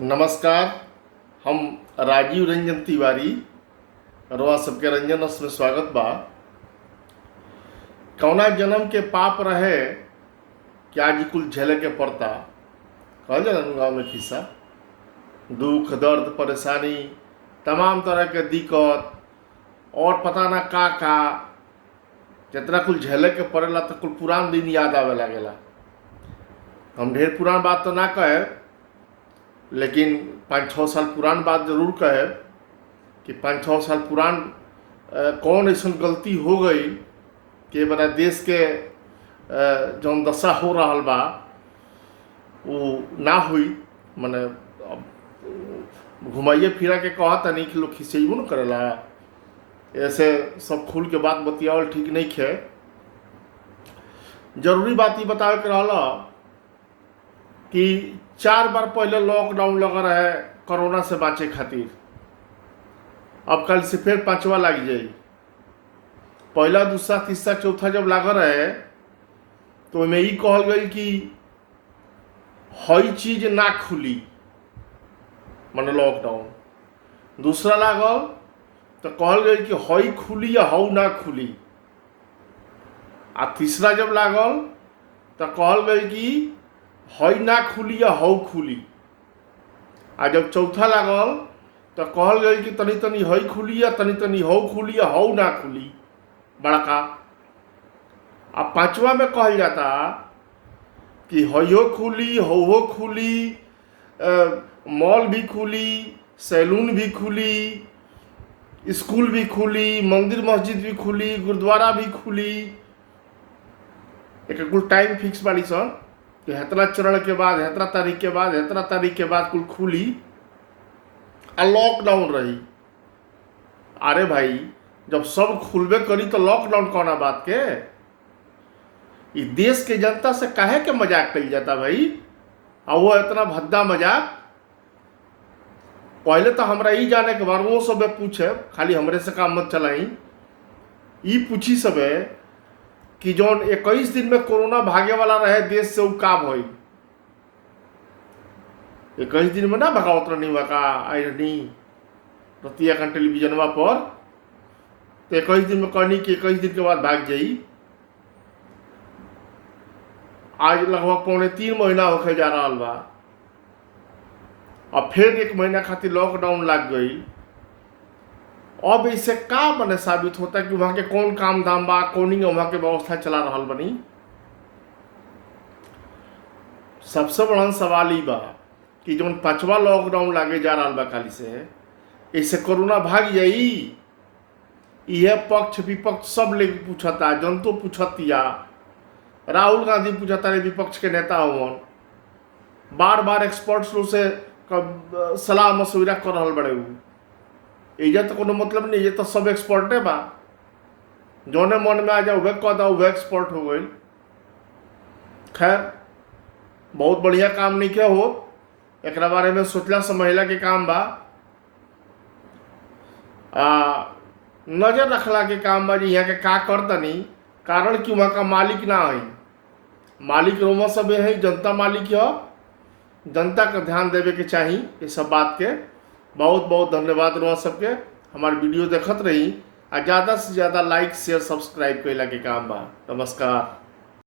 नमस्कार। हम राजीव रंजन तिवारी रउआ सबके रंजन रस में स्वागत बा। कौना जन्म के पाप रहे कि आज कुल झेले के पड़ता। कहल जाला ना गाँव में खिस्सा, दुख दर्द परेशानी तमाम तरह के दिक्कत और पता ना का जितना कुल झेले के पड़ेला तो कुल पुरान दिन याद आवे लागेला। हम ढेर पुरान बात तो ना कहे, लेकिन 5-6 साल पुरान बात जरूर कहे कि 5-6 साल पुरान कौन ऐसा गलती हो गई कि बड़ा देश के जौन दशा हो रहा बा वो ना हुई। मने घुमाइए फिरा के कहता नहीं कि लोग खिसेबो न करेला, ऐसे सब खुल के बात बतियावल ठीक नहीं है। जरूरी बात ही बतावे के रहला कि 4 बार पहले लॉकडाउन लगा रहे कोरोना से बचे खातिर। अब कल से फिर 5वां लग जाई। पहला दूसरा तीसरा चौथा जब लगा रहे तो में ही कहल गई कि हई चीज ना खुली, माने लॉकडाउन। दूसरा लागल तो कहल गई कि हई खुली या हऊ ना खुली। आ तीसरा जब लागल तो कहल गई कि हई ना खुली या हऊ खुली। आ जब चौथा लागल तो कहल गई कि तनी तनी हई खुली या तनी तनी हऊ खुली या हऊ ना खुली बड़का। अब 5वां में कहल जाता कि हइयो खुली हऊ खुली, मॉल भी खुली, सैलून भी खुली, स्कूल भी खुली, मंदिर मस्जिद भी खुली, गुरुद्वारा भी खुली। एक कुल टाइम फिक्स बाड़ी सन कि हेतना चरण के बाद, हेतना तारीख के बाद, हेतना तारीख के बाद कुल खुली आ लॉकडाउन रही। अरे भाई, जब सब खुलबे करी तो लॉकडाउन कौना बात के? इस देश के जनता से काहे के मजाक कल जाता भाई? और वो इतना भद्दा मजाक। पहले तो हमरा ई जाने के बाद वो सब पूछे, खाली हमरे से काम मत चलाई, ई पूछी सबे कि जौन 21 दिन में कोरोना भागे वाला रहे देश से उ का भई। 21 दिन में ना भगावत रहनी का आई रहनी रतिया का टेलीविजनवा पर, तो 21 दिन में कहनी कि 21 दिन के बाद भाग जाई। आज लगभग 3.25 महीना होके जा रहा बा। अब फिर 1 महीना खातिर लॉकडाउन लग गई। अब इससे का मने साबित होता है कि वहां के कौन काम धाम बा, कौन वहां के व्यवस्था चला रहा बनी। सबसे बड़ा सवाल ई बा कि जब 5वां लॉकडाउन लागे जा रहा बा खाली से, इससे कोरोना भाग जाई। यह पक्ष विपक्ष सब लेके पूछता, जनतो पूछतिया, राहुल गांधी पूछता रहे विपक्ष के नेता होवन, बार बार एक्सपर्ट्स लोग से सलाह मशविरा कर रहा बड़े। एजा तो कोनो मतलब नहीं, ये तो सब एक्सपर्ट है बा। जोने मन में आ जाए वह कह दो, वह एक्सपर्ट हो गई। खैर, बहुत बढ़िया काम नहीं किया हो, एक बारे में सोचला समझला के काम बा। नजर रखला के काम बा यहाँ के का करतनी, कारण कि वहाँ का मालिक ना है। मालिक रोमा सब है, जनता मालिक है। जनता का ध्यान देवे के चाहिए ये सब बात के। बहुत बहुत धन्यवाद रोमा सबके। हमारे वीडियो देखत रही आ ज़्यादा से ज़्यादा लाइक शेयर सब्सक्राइब कैला के काम बा। नमस्कार।